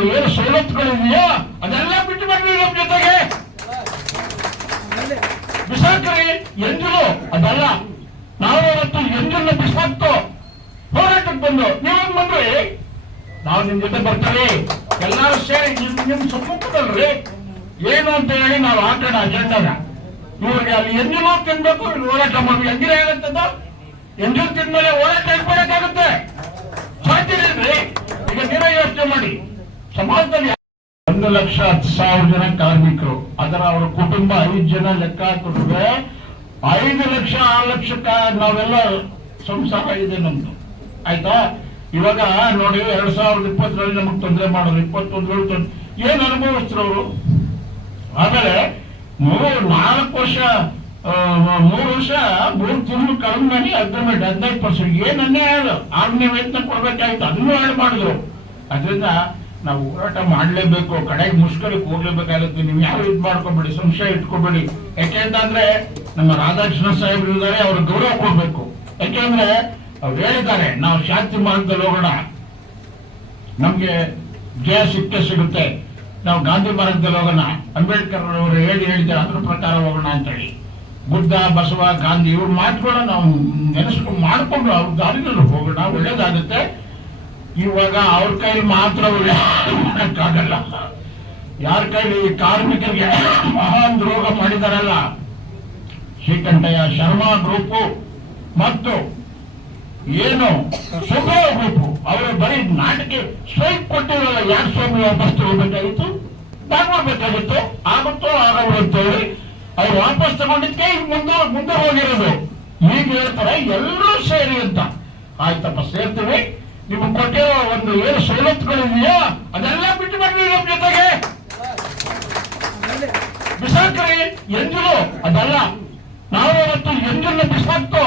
ಒಂದು ಏನು ಸವಲತ್ತುಗಳಿದೆಯೋ ಅದೆಲ್ಲ ಬಿಟ್ಟು ಬರ್ರಿ ನಮ್ಮ ಜೊತೆಗೆ. ಬಿಸಾಕ್ರಿ, ಎಂಜಲು, ಅದಲ್ಲ. ನಾವು ಅವತ್ತು ಎಂಜನ್ನ ಬಿಸಾಕ್ತು. ಹೋರಾಟಕ್ಕೆ ಬಂದು. ನೀವೇನ್ ಬಂದ್ರಿ? ನಾವು ನಿಮ್ ಜೊತೆ ಬರ್ತೀವಿ. ಎಲ್ಲರೂ ಸೇರಿ ನಿಮ್ ನಿಮ್ ಸಮ್ಮುಖದಲ್ರಿ ಏನು ಅಂತ ಹೇಳಿ ನಾವು ಹಾಕೋಣ ಅಜೆಂಡಾನ. ಇವ್ರಿಗೆ ಅಲ್ಲಿ ಎಂಜಲು ತಿನ್ಬೇಕು ಹೋರಾಟ ಮಾಡ್ಬೇಕು. ಹೆಂಗಿರ ಆಗತ್ತದ ಎಂಜಲ್ ತಿಂದ್ಮೇಲೆ ಹೋರಾಟ ಇಟ್ಕೊಳಕ್ಕಾಗುತ್ತೆ ಸಾಧ್ಯ ಈಗ ನೀವೇ ಯೋಚನೆ ಮಾಡಿ. ಸಮಾಜದಲ್ಲಿ ಒಂದು ಲಕ್ಷ ಹತ್ತು ಸಾವಿರ ಜನ ಕಾರ್ಮಿಕರು. ಅದರ ಅವರ ಕುಟುಂಬ ಐದು ಜನ ಲೆಕ್ಕ ಹಾಕಿದ್ರೆ ಐದು ಲಕ್ಷ, ಆರು ಲಕ್ಷಕ್ಕ ನಾವೆಲ್ಲ ಸಂಸಾರ ಇದೆ ನಮ್ದು. ಆಯ್ತಾ? ಇವಾಗ ನೋಡಿ ಎರಡ್ ಸಾವಿರದ ಇಪ್ಪತ್ತರಲ್ಲಿ ನಮಗ್ ತೊಂದರೆ ಮಾಡೋದು ಇಪ್ಪತ್ತೊಂದರಲ್ಲಿ ತೊಂದ್ರೆ ಏನ್ ಅನುಭವಿಸ್ತಾರೆ ಅವರು? ಆಮೇಲೆ ಮೂರು, ನಾಲ್ಕು ವರ್ಷ ಮೂರು ವರ್ಷ ಮೂರು ತಿಂಗಳು ಕಡಿಮೆ ಮಾಡಿ ಅಗ್ರಿಮೆಂಟ್ ಹದಿನೈದು ಪರ್ಸೆಂಟ್. ಏನ್ ಅನ್ಯಾಯ ಅದು? ಆರನೇ ವೇತನ ಕೊಡ್ಬೇಕಾಯ್ತು. ಅದನ್ನು ಆಡ್ ಮಾಡಿದ್ರು. ಅದರಿಂದ ನಾವು ಹೋರಾಟ ಮಾಡ್ಲೇಬೇಕು, ಕಡೆಗೆ ಮುಷ್ಕರಕ್ಕೆ ಹೋಗ್ಲೇಬೇಕಾಗುತ್ತೆ ನೀವು ಯಾರು ಇದ್ ಮಾಡ್ಕೊಬೇಡಿ, ಸಂಶಯ ಇಟ್ಕೋಬೇಡಿ. ಯಾಕೆಂತಂದ್ರೆ ನಮ್ಮ ರಾಧಾಕೃಷ್ಣ ಸಾಹೇಬ್ರು ಇದ್ದಾರೆ ಅವ್ರ ಗೌರವ ಕೊಡ್ಬೇಕು. ಯಾಕೆಂದ್ರೆ ಅವ್ರು ಹೇಳಿದ್ದಾರೆ, ನಾವು ಶಾಂತಿ ಮಾರ್ಗದಲ್ಲಿ ಹೋಗೋಣ. ನಮ್ಗೆ ಜಯ ಸಿಕ್ಕ ಸಿಗುತ್ತೆ. ನಾವು ಗಾಂಧಿ ಮಾರ್ಗದಲ್ಲಿ ಹೋಗೋಣ. ಅಂಬೇಡ್ಕರ್ ಅವರು ಹೇಳಿ ಹೇಳಿದ್ದಾರೆ ಅದ್ರ ಪ್ರಕಾರ ಹೋಗೋಣ ಅಂತೇಳಿ. ಬುದ್ಧ, ಬಸವ, ಗಾಂಧಿ, ಇವ್ರು ಮಾತುಗಳನ್ನ ನಾವು ನೆನೆಸ್ಕೊಂಡು ಮಾಡ್ಕೊಂಡು ಅವ್ರ ದಾರಿನಲ್ಲಿ ಹೋಗೋಣ, ಒಳ್ಳೇದಾಗುತ್ತೆ. ಇವಾಗ ಅವ್ರ ಕೈಲಿ ಮಾತ್ರ ಆಗಲ್ಲ ಯಾರ ಕೈಲಿ ಕಾರ್ಮಿಕರಿಗೆ ಮಹಾನ್ ದ್ರೋಹ ಮಾಡಿದಾರಲ್ಲ? ಶ್ರೀಕಂಠಯ್ಯ ಶರ್ಮಾ ಗ್ರೂಪು ಮತ್ತು ಏನು ಸುಬ್ರಹ ಗ್ರೂಪು. ಅವರು ಬರೀ ನಾಟಕ ಸ್ವೈಪ್ ಕೊಟ್ಟಿರಲ್ಲ. ಯಾರು ಸ್ವಾಮಿ ವಾಪಸ್ ತಗೋಬೇಕಾಗಿತ್ತು? ತಗೊಳ್ಬೇಕಾಗಿತ್ತು ಆಗುತ್ತೋ ಆಗಲ್ಲ ಅವ್ರು ವಾಪಸ್ ತಗೊಂಡಿದ್ಕೆ ಈಗ ಮುಂದೆ ಮುಂದೆ ಹೋಗಿರೋದು. ಈಗ ಹೇಳ್ತಾರೆ, ಎಲ್ಲರೂ ಸೇರಿ ಅಂತ. ಆಯ್ತಪ್ಪ, ಸೇರ್ತೀವಿ. ನಿಮ್ಗೆ ಕೊಟ್ಟಿರೋ ಒಂದು ಏನು ಸವಲತ್ತುಗಳಿದೆಯೋ ಅದೆಲ್ಲ ಬಿಟ್ಟು ಬರ್ರಿ ನಮ್ಮ ಜೊತೆಗೆ. ಬಿಸಾಕ್ರಿ ಎಂಜಲು ಅದಲ್ಲ. ನಾವು ಮತ್ತು ಎಂಜನ್ನ ಬಿಸಾಕ್ತು.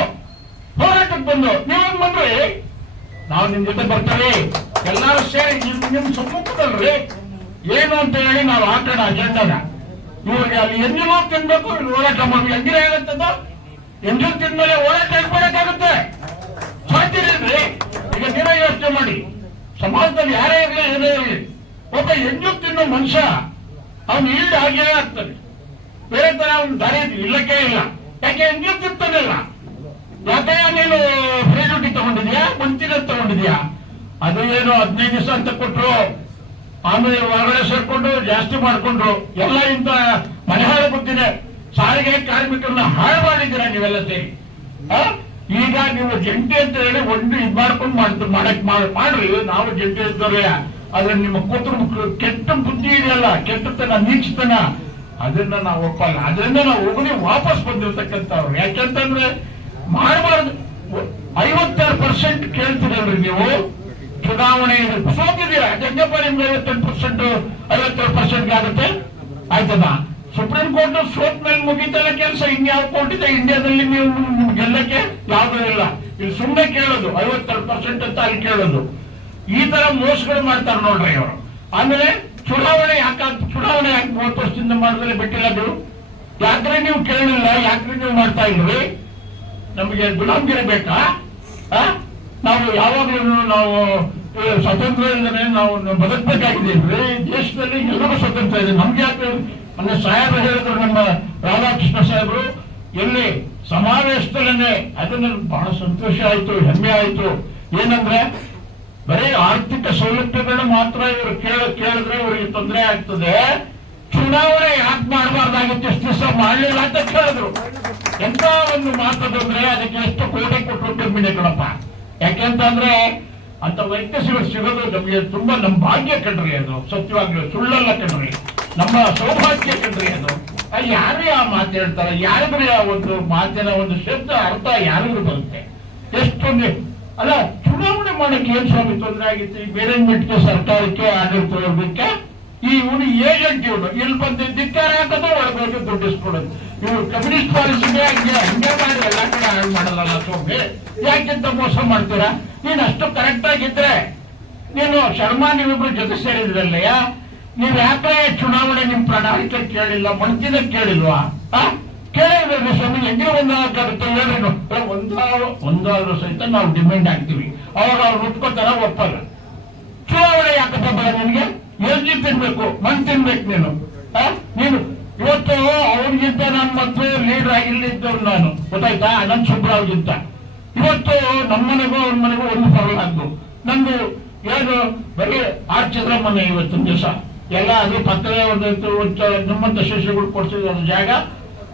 ಹೋರಾಟಕ್ಕೆ ಬಂದು ನೀವೇನ್ ಬಂದ್ರಿ? ನಾವು ನಿಮ್ ಜೊತೆ ಬರ್ತೀವಿ. ಎಲ್ಲರೂ ಸೇರಿ ನಿಮ್ ಸಮ್ಮುಖದಲ್ರಿ ಏನು ಅಂತ ಹೇಳಿ ನಾವು ಹಾಕೋಣ ಅಜೆಂಡಾನ ಇವ್ರಿಗೆ ಅಲ್ಲಿ ಎಂಜಲು ತಿನ್ಬೇಕು ಹೋರಾಟ ಮಾಡ್ಬೇಕು. ಎಂಜಿನ ಆಗತ್ತದ ಎಂಜಲ್ ತಿಂದ್ಮೇಲೆ ಹೋರಾಟ ಹೇಳ್ಬೇಕಾಗುತ್ತೆ ಸಾಧ್ಯ ನೀವೇ ಯೋಚನೆ ಮಾಡಿ. ಸಮಾಜದಲ್ಲಿ ಯಾರೇ ಇರಲಿ ಏನೇ ಇರಲಿ, ಒಬ್ಬ ಹೆಣ್ಣು ತಿನ್ನೋ ಮನುಷ್ಯ, ಅವನು ಈಲ್ಡ್ ಆಗೇ ಆಗ್ತಾನೆ. ಬೇರೆ ತರ ಅವನು ದಾರಿ ಇಲ್ಲಕ್ಕೆ ಇಲ್ಲ. ಯಾಕೆ ಎಂಜಲ್ ತಿಂತಾನಿಲ್ಲ? ಯಾಕೆ ನೀನು ಫ್ರೀ ಡ್ಯೂಟಿ ತಗೊಂಡಿದ್ಯಾ? ಮುಂಚಿನ ತಗೊಂಡಿದ್ಯಾ? ಅದು ಏನು ಹದಿನೈದು ದಿವಸ ಅಂತ ಕೊಟ್ಟರು ಆಮೇಲೆ ಹೊರಗಡೆ ಸೇರ್ಕೊಂಡು ಜಾಸ್ತಿ ಮಾಡ್ಕೊಂಡ್ರು. ಎಲ್ಲ ಇಂತ ಮನೆ ಹಾಳು ಗೊತ್ತಿದೆ ಸಾರಿಗೆ ಕಾರ್ಮಿಕರನ್ನ ಹಾಳು ಮಾಡಿದ್ದೀರಾ ನೀವೆಲ್ಲ ಸೇರಿ? ಈಗ ನೀವು ಜಂಟಿ ಅಂತ ಹೇಳಿ ಒಂದು ಇದ್ ಮಾಡ್ಕೊಂಡು ಮಾಡ್ತು ಮಾಡಕ್ ಮಾಡ್- ಮಾಡ್ರಿ. ನಾವು ಜಂಟಿ ಇದ್ದವ್ರೆ ಆದ್ರೆ ನಿಮ್ಮ ಕೂತರು ಕೆಟ್ಟ ಬುದ್ಧಿ ಇದೆಯಲ್ಲ, ಕೆಟ್ಟತನ, ನೀಚತನ. ಅದನ್ನ ನಾವು ಒಪ್ಪಲ್ಲ. ಅದರಿಂದ ನಾವು ಒಬ್ಬನೇ ವಾಪಸ್ ಬಂದಿರ್ತಕ್ಕಂಥವ್ರು. ಯಾಕೆಂತಂದ್ರೆ ಮಾಡಬಾರ್ದು. ಐವತ್ತಾರು ಪರ್ಸೆಂಟ್ ಕೇಳ್ತೀರಲ್ರಿ ನೀವು. ಚುನಾವಣೆ ಸೋತಿದ್ದೀರಾ? ಜಂಗಪ್ಪ ನಿಮ್ಗೆ ಐವತ್ತೆಂಟು ಪರ್ಸೆಂಟ್, ಐವತ್ತಾರು ಪರ್ಸೆಂಟ್ ಆಗುತ್ತೆ ಆಯ್ತದ ಸುಪ್ರೀಂ ಕೋರ್ಟ್ ಸೋತ್ ಮೇಲೆ ಮುಗಿತಲ್ಲ ಕೆಲಸ ಇನ್ಯಾವ ಕೋರ್ಟ್ ಇದೆ? ಇಂಡಿಯಾದಲ್ಲಿ ನೀವು ಗೆಲ್ಲಕ್ಕೆ ಲಾಭ ಇಲ್ಲ. ಇಲ್ಲಿ ಸುಮ್ಮನೆ ಕೇಳೋದು ಐವತ್ತೆರಡು ಪರ್ಸೆಂಟ್ ಅಂತ ಅಲ್ಲಿ ಕೇಳೋದು. ಈ ತರ ಮೋಸಗಳು ಮಾಡ್ತಾರೆ ನೋಡ್ರಿ ಅವರು ಆಮೇಲೆ ಚುನಾವಣೆ ಯಾಕೆ ಚುನಾವಣೆ ಯಾಕೆ ಮೂವತ್ತು ವರ್ಷದಿಂದ ಮಾಡಿದ್ರೆ ಬಿಟ್ಟಿಲ್ಲ ಅದು? ಯಾಕ್ರೆ ನೀವು ಕೇಳಲಿಲ್ಲ, ಯಾಕ್ರೆ ನೀವು ಮಾಡ್ತಾ ಇಲ್ರಿ? ನಮಗೆ ಗುಲಾಮ್ಗಿರಿ ಬೇಕಾ? ನಾವು ಯಾವಾಗಲೂ ನಾವು ಸ್ವತಂತ್ರ ಇಲ್ಲದೆ ನಾವು ಬದುಕಬೇಕಾಗಿದ್ದೀವಿ ದೇಶದಲ್ಲಿ ಎಲ್ಲರೂ ಸ್ವತಂತ್ರ ಇದೆ. ನಮ್ಗೆ ಯಾಕೆ ಮೊನ್ನೆ ಸಾಹೇಬರು ಹೇಳಿದ್ರು ನಮ್ಮ ರಾಧಾಕೃಷ್ಣ ಸಾಹೇಬರು, ಎಲ್ಲಿ ಸಮಾವೇಶದಲ್ಲೇ ಅದನ್ನ ಬಹಳ ಸಂತೋಷ ಆಯ್ತು, ಹೆಮ್ಮೆ ಆಯ್ತು. ಏನಂದ್ರೆ, ಬರೀ ಆರ್ಥಿಕ ಸೌಲಭ್ಯಗಳನ್ನ ಮಾತ್ರ ಇವರು ಕೇಳ, ಕೇಳಿದ್ರೆ ಇವರಿಗೆ ತೊಂದರೆ ಆಗ್ತದೆ. ಚುನಾವಣೆ ಯಾಕೆ ಮಾಡಬಾರ್ದಾಗಿತ್ತು ಎಷ್ಟು ದಿವಸ ಮಾಡಲಿಲ್ಲ ಅಂತ ಕೇಳಿದ್ರು. ಎಂತ ಒಂದು ಮಾತದಂದ್ರೆ ಅದಕ್ಕೆ ಎಷ್ಟು ಕೋಟಿ ಕೊಟ್ಟರು ಕಮ್ಮಿನೇ ಕಣಪ್ಪ. ಯಾಕೆಂತಂದ್ರೆ ಅಂತ ವೈದ್ಯ ಸಿಗೋದು ನಮಗೆ ತುಂಬಾ ನಮ್ಮ ಭಾಗ್ಯ ಕಣ್ರಿ ಅದು. ಸತ್ಯವಾಗ್ಲೂ ಸುಳ್ಳಲ್ಲ ಕಣ್ರಿ. ನಮ್ಮ ಸೌಭಾಗ್ಯ ಕಣ್ರಿ ಅದು ಯಾರೇ ಆ ಮಾತು ಹೇಳ್ತಾರೆ ಯಾರಿಗೂ ಆ ಒಂದು ಮಾತಿನ ಒಂದು ಶಬ್ದ ಅರ್ಥ ಯಾರಿಗೂ ಬರುತ್ತೆ. ಎಷ್ಟೊಂದು ಅಲ್ಲ, ಚುನಾವಣೆ ಮಾಡಕ್ಕೆ ಏನ್ ಸ್ವಾಮಿ ತೊಂದರೆ ಆಗಿತ್ತು? ಈ ಮ್ಯಾನೇಜ್ಮೆಂಟ್ಗೆ ಸರ್ಕಾರಕ್ಕೆ ಆಡಳಿತ ವರ್ಗಕ್ಕೆ ಈ ಇವನು ಏಜೆಂಟ್ ಇವನು. ಇಲ್ಲಿ ಬಂದು ಧಿಕ್ಕಾರ ಹಾಕೋದು ಒಳಗೋಗಿ ದುಡ್ಡಿಸ್ಕೊಡೋದು ಇವರು ಕಮ್ಯುನಿಸ್ಟ್ ಪಾಲಿಸಿಗೆ ಹಂಗೆ ಹಂಗೆ ಮಾಡಿ ಎಲ್ಲ ಕಡೆ ಹಾಳು ಮಾಡಲ್ಲ ಸ್ವಾಮಿ. ಯಾಕಿಂತ ಮೋಸ ಮಾಡ್ತೀರಾ? ನೀನು ಅಷ್ಟು ಕರೆಕ್ಟ್ ಆಗಿದ್ರೆ, ನೀನು ಶರ್ಮಾ ನೀವಿಬ್ರು ಜೊತೆ ಸೇರಿದ್ರಲ್ಲಯ್ಯ? ನೀವ್ ಯಾಕೆ ಚುನಾವಣೆ ನಿಮ್ ಪ್ರಣಾಳಿಕೆ ಕೇಳಿಲ್ಲ, ಮಂಚಿನ ಕೇಳಿಲ್ವಾ? ಆ? ಕೇಳಿದ್ರಲ್ಲ ಸ್ವಾಮಿ ಹೆಂಗೆ ಒಂದಾಗುತ್ತೆ ಹೇಳ್ರಿ ಒಂದು ಒಂದಾದ್ರೂ ಸಹಿತ ನಾವು ಡಿಮ್ಯಾಂಡ್ ಆಗ್ತೀವಿ ಅವಾಗ ಅವ್ರು ಉಟ್ಕೋತಾರ ಒಪ್ಪಲ್ಲ. ಚುನಾವಣೆ ಯಾಕಪ್ಪ ನಿನ್ಗೆ? ನಿನಗೆ ತಿನ್ಬೇಕು? ಮಣ್ ತಿನ್ಬೇಕು ನೀನು? ನೀನು ಇವತ್ತು ಅವ್ರಿಗಿಂತ ನಾನ್ ಮತ್ತು ಲೀಡರ್ ಆಗಿಲ್ಲಿದ್ದವ್ರು ನಾನು. ಗೊತ್ತಾಯ್ತಾ? ಅನಂತ್ ಸುಬ್ರಾವ್ಗಿಂತ ಇವತ್ತು ನಮ್ಮ ಮನೆಗೂ ಅವ್ರ ಮನೆಗೂ ಒಂದು ಬರಲಾಗ್ದು ನಂದು ಏನು ಬರೀ ಆರ್ ಮನೆ ಇವತ್ತಿನ ದಿವಸ. ಎಲ್ಲ ಅದು ಪಕ್ಕದ ನಿಮ್ಮಂತ ಶಿಷ್ಯಗಳು ಕೊಡ್ತಿದ್ರು ಜಾಗ,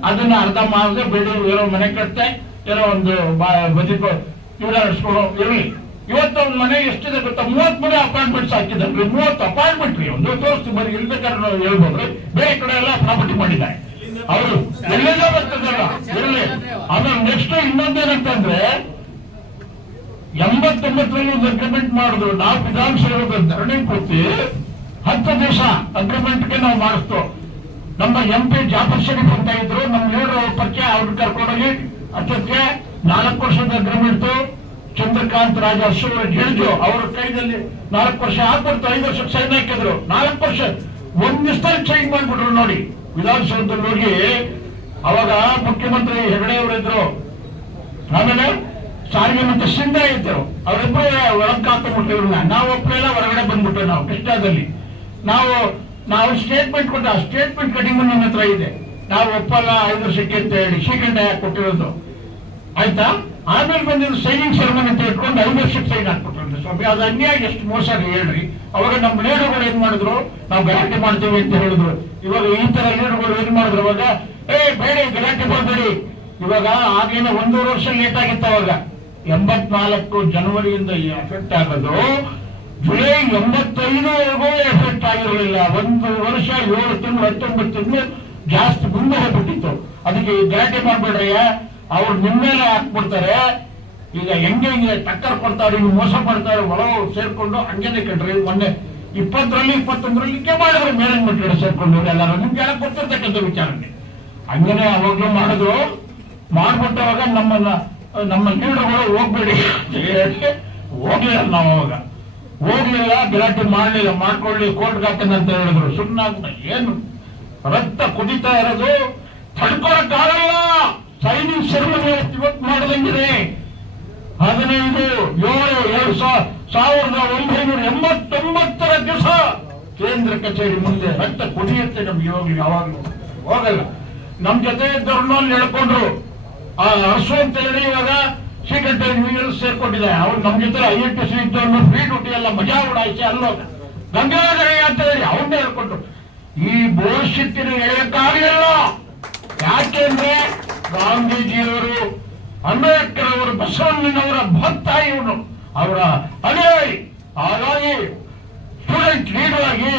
ಅದನ್ನ ಅರ್ಧ ಮಾಡಿದ್ರೆ ಬೆಳಿ ಏನೋ ಮನೆ ಕಟ್ಟೆ ಏನೋ ಒಂದು ಬದುಕು ಇವರ ನಡೆಸ್ಕೊಂಡು ಇರಲಿ. ಇವತ್ತು ಒಂದು ಮನೆ ಎಷ್ಟಿದೆ ಗೊತ್ತಾ? ಮೂವತ್ ಮನೆ ಅಪಾಯಿಂಟ್ಮೆಂಟ್ಸ್ ಹಾಕಿದ್ರಿ ಮೂವತ್ತು ಅಪಾಯಿಂಟ್ಮೆಂಟ್ ರೀ. ಒಂದು ತೋರಿಸ್ತು ಬರೀ ಇಲ್ಲಿ ಬೇಕಾದ್ರೆ ನಾವು ಹೇಳ್ಬೋದ್ರಿ ಬೇರೆ ಕಡೆ ಎಲ್ಲ ಪ್ರಾಪರ್ಟಿ ಮಾಡಿದ್ದಾರೆ. ಅವರು ಎಲ್ಲೆಲ್ಲ ಬರ್ತದಲ್ಲ ಇರಲಿ. ಆಮೇಲೆ ನೆಕ್ಸ್ಟ್ ಇನ್ನೊಂದೇನಂತಂದ್ರೆ, ಎಂಬತ್ತೊಂಬತ್ತರಲ್ಲಿ ಒಂದು ಅಗ್ರಿಮೆಂಟ್ ಮಾಡಿದ್ರು. ನಾವು ವಿಧಾನಸೌಧದ ಧರಣಿ ಕೂತಿ ಹತ್ತು ದಿವಸ ಅಗ್ರಿಮೆಂಟ್ಗೆ ನಾವು ಮಾಡಿಸ್ತು. ನಮ್ಮ ಎಂ ಪಿ ಜಾಫರ್ ಶರೀಫ್ ಅಂತ ಇದ್ರು, ನಮ್ಮ ಲೀಡರ್ ಪರಿಚಯ ಅವ್ರನ್ನ ಕರ್ಕೊಂಡೋಗಿ ಅದಕ್ಕೆ ನಾಲ್ಕು ವರ್ಷದ ಅಗ್ರಿಮೆಂಟ್ ಚಂದ್ರಕಾಂತ್ ರಾಜ ಜಡ್ಜು ಅವರ ಕೈದಲ್ಲಿ ನಾಲ್ಕು ವರ್ಷ ಆಗ್ಬಿಡ್ತು, ಐದು ವರ್ಷಕ್ಕೆ ಸೈನ್ ಹಾಕಿದ್ರು. ನಾಲ್ಕು ವರ್ಷ ಒಂದ್ ದಿವಸದಲ್ಲಿ ಚೇಂಜ್ ಮಾಡ್ಬಿಟ್ರು ನೋಡಿ. ವಿಧಾನಸೌಧದಲ್ಲಿ ಹೋಗಿ ಅವಾಗ ಮುಖ್ಯಮಂತ್ರಿ ಹೆಗಡೆ ಅವರಿದ್ರು ಆಮೇಲೆ ಸಾರಿಗೆ ಮತ್ತೆ ಶಿಂದೆ ಇದ್ದರು ಅವರಿಬ್ರು ಒಳಗ್ ಹಾಕೊಂಡ್ಬಿಟ್ರು ಇವ್ರನ್ನ. ನಾವು ಒಪ್ಪಲಿಲ್ಲ ಹೊರಗಡೆ ಬಂದ್ಬಿಟ್ಟು ನಾವು ಕೃಷ್ಣಾದಲ್ಲಿ. ನಾವು ನಾವು ಸ್ಟೇಟ್ಮೆಂಟ್ ಕೊಟ್ಟ ಸ್ಟೇಟ್ಮೆಂಟ್ ಕಟಿಂಗ್ ನನ್ನ ಹತ್ರ ಇದೆ. ನಾವು ಒಪ್ಪಲ್ಲ, ಐದು ವರ್ಷಕ್ಕೆ ಅಂತ ಹೇಳಿ ಶ್ರೀಕಂಠ ಯಾಕೆ ಕೊಟ್ಟಿರೋದು? ಆಯ್ತಾ? ಆಮೇಲೆ ಬಂದಿದ್ದು ಸೈನಿಂಗ್ ಸೆರೆಮನಿ ಅಂತ ಇಟ್ಕೊಂಡು ಐದು ವರ್ಷಕ್ಕೆ ಸೈನ್ ಹಾಕ್ಬಿಟ್ರಂತೆ ಸ್ವಾಮಿ. ಅದು ಅನ್ಯಾಯ, ಎಷ್ಟು ಮೋಸ ಹೇಳ್ರಿ. ಅವಾಗ ನಮ್ಮ ಲೀಡರ್ಗಳು ಏನ್ ಮಾಡಿದ್ರು? ನಾವು ಗಲಾಟೆ ಮಾಡ್ತೀವಿ ಅಂತ ಹೇಳಿದ್ರು. ಇವಾಗ ಈ ತರ ಲೀಡರ್ಗಳು ಏನ್ ಮಾಡಿದ್ರು ಅವಾಗ? ಏ, ಬೇಡ ಗಲಾಟೆ ಮಾಡಬೇಡಿ. ಇವಾಗ ಆಗಿನ ಒಂದೂವರೆ ವರ್ಷ ಲೇಟ್ ಆಗಿತ್ತು ಅವಾಗ. ಎಂಬತ್ನಾಲ್ಕು ಜನವರಿಯಿಂದ ಎಫೆಕ್ಟ್ ಆಗೋದು. ಜುಲೈ ಎಂಬತ್ತೈದವರೆಗೂ ಆಗಿರಲಿಲ್ಲ ಒಂದು ವರ್ಷ ಏಳು ತಿಂಗಳು, ಹತ್ತೊಂಬತ್ತು ತಿಂಗಳು ಜಾಸ್ತಿ ಮುಂದೆ ಹೋಗ್ಬಿಟ್ಟಿತ್ತು. ಅದಕ್ಕೆ ಗಲಾಟೆ ಮಾಡ್ಬೇಡ್ರಯ್ಯ, ಅವ್ರು ನಿಮ್ಮ ಮೇಲೆ ಹಾಕ್ಬಿಡ್ತಾರೆ. ಈಗ ಹೆಂಗೆ ಹಿಂಗೆ ಟಕ್ಕರ್ ಕೊಡ್ತಾರೆ ಇವ್ರು ಮೋಸ ಮಾಡ್ತಾರೆ, ಒಳ ಸೇರ್ಕೊಂಡು ಹಂಗೇನೆ ಕಣ್ರಿ ಮೊನ್ನೆ ಇಪ್ಪತ್ತರಲ್ಲಿ, ಇಪ್ಪತ್ತೊಂದರಲ್ಲಿ ಕೆ ಮಾಡಿದ್ರು ಮ್ಯಾನೇಜ್ಮೆಂಟ್ ಕಡೆ ಸೇರ್ಕೊಂಡು ಎಲ್ಲರೂ ನಿಮ್ಗೆ ಎಲ್ಲ ಗೊತ್ತಿರ್ತಕ್ಕಂಥ ವಿಚಾರಣೆ. ಹಂಗೇನೆ ಅವಾಗ್ಲೂ ಮಾಡಿದ್ರು. ಮಾಡ್ಬಿಟ್ಟವಾಗ ನಮ್ಮನ್ನ, ನಮ್ಮ ಲೀಡರ್ಗಳು ಹೋಗ್ಬೇಡಿ ಹೋಗ್ಲಿಲ್ಲ ನಾವು ಅವಾಗ. ಹೋಗ್ಲಿಲ್ಲ ಗಲಾಟೆ ಮಾಡ್ಲಿಲ್ಲ, ಮಾಡ್ಕೊಳ್ಳಿ, ಕೋರ್ಟ್ ಹಾಕಂತ ಅಂತ ಹೇಳಿದ್ರು. ಸುಮ್ಮನೆ ಏನು? ರಕ್ತ ಕುದಿತಾ ಇರೋದು ತಡ್ಕೊಳಕ್ಕಾಗಲ್ಲ. ಸೈನಿಕ ಸೆರೆಮನಿ ಇವತ್ತು ಮಾಡಿದಂಗಿದೆ. ಹದಿನೈದು, ಏಳು, ಎರಡು ಸಾವಿರದ ಒಂಬೈನೂರ ಎಂಬತ್ತೊಂಬತ್ತರ ದಿವಸ ಕೇಂದ್ರ ಕಚೇರಿ ಮುಂದೆ ರಕ್ತ ಕುಡಿಯುತ್ತೆ ನಮ್ಗೆ ಹೋಗ್ಲಿ ಯಾವಾಗಲೂ. ಹೋಗಲ್ಲ. ನಮ್ ಜೊತೆ ಇದ್ದವ್ರನ್ನ ಹೇಳ್ಕೊಂಡ್ರು. ಆ ಹರ್ಷು ಅಂತ ಹೇಳಿ ಇವಾಗ ಶ್ರೀಕಂಠ ನೀರು ಸೇರ್ಕೊಂಡಿದೆ ಅವ್ರು ನಮ್ ಜೊತೆ ಐ ಎನ್ ಟಿ ಸಿ ಇದ್ದವ್ರನ್ನ ಫ್ರೀ ಡ್ಯೂಟಿ ಎಲ್ಲ ಮಜಾ ಉಡಾಯಿಸಿ ಅಲ್ಲೋ ಗಂಗಾಧರ ಅಂತ ಹೇಳಿ ಅವನ್ನೇ ಹೇಳ್ಕೊಂಡ್ರು ಈ ಭವಿಷ್ಯತ್ತಿನ ಎಳೆಯಕ್ಕಾಗಲಿಲ್ಲ ಯಾಕೆಂದ್ರೆ ಗಾಂಧೀಜಿಯವರು ಅಂಬೇಡ್ಕರ್ ಅವರು ಬಸವಣ್ಣನವರ ಭಕ್ತ ಇವನು ಅವರ ಅನುಯಾಯಿ ಹಾಗಾಗಿ ಸ್ಟೂಡೆಂಟ್ ಲೀಡರ್ ಆಗಿ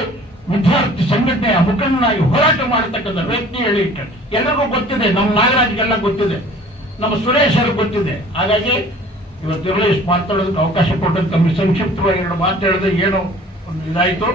ವಿದ್ಯಾರ್ಥಿ ಸಂಘಟನೆಯ ಮುಖಂಡನಾಗಿ ಹೋರಾಟ ಮಾಡತಕ್ಕಂಥ ವ್ಯಕ್ತಿ ಹೇಳಿ ಎಲ್ಲರಿಗೂ ಗೊತ್ತಿದೆ, ನಮ್ಮ ನಾಗರಾಜ್ಗೆಲ್ಲ ಗೊತ್ತಿದೆ. ನಮ್ಮ ಸುರೇಶ್ ಅವ್ರಿಗೆ ಗೊತ್ತಿದೆ. ಹಾಗಾಗಿ ಇವತ್ತು ಇರಲಿ ಮಾತಾಡೋದಕ್ಕೆ ಅವಕಾಶ ಕೊಟ್ಟದ್ದು ಸಂಕ್ಷಿಪ್ತವಾಗಿ ಎರಡು ಮಾತಾಡಿದ್ರೆ ಏನು ಒಂದು ಇದಾಯ್ತು?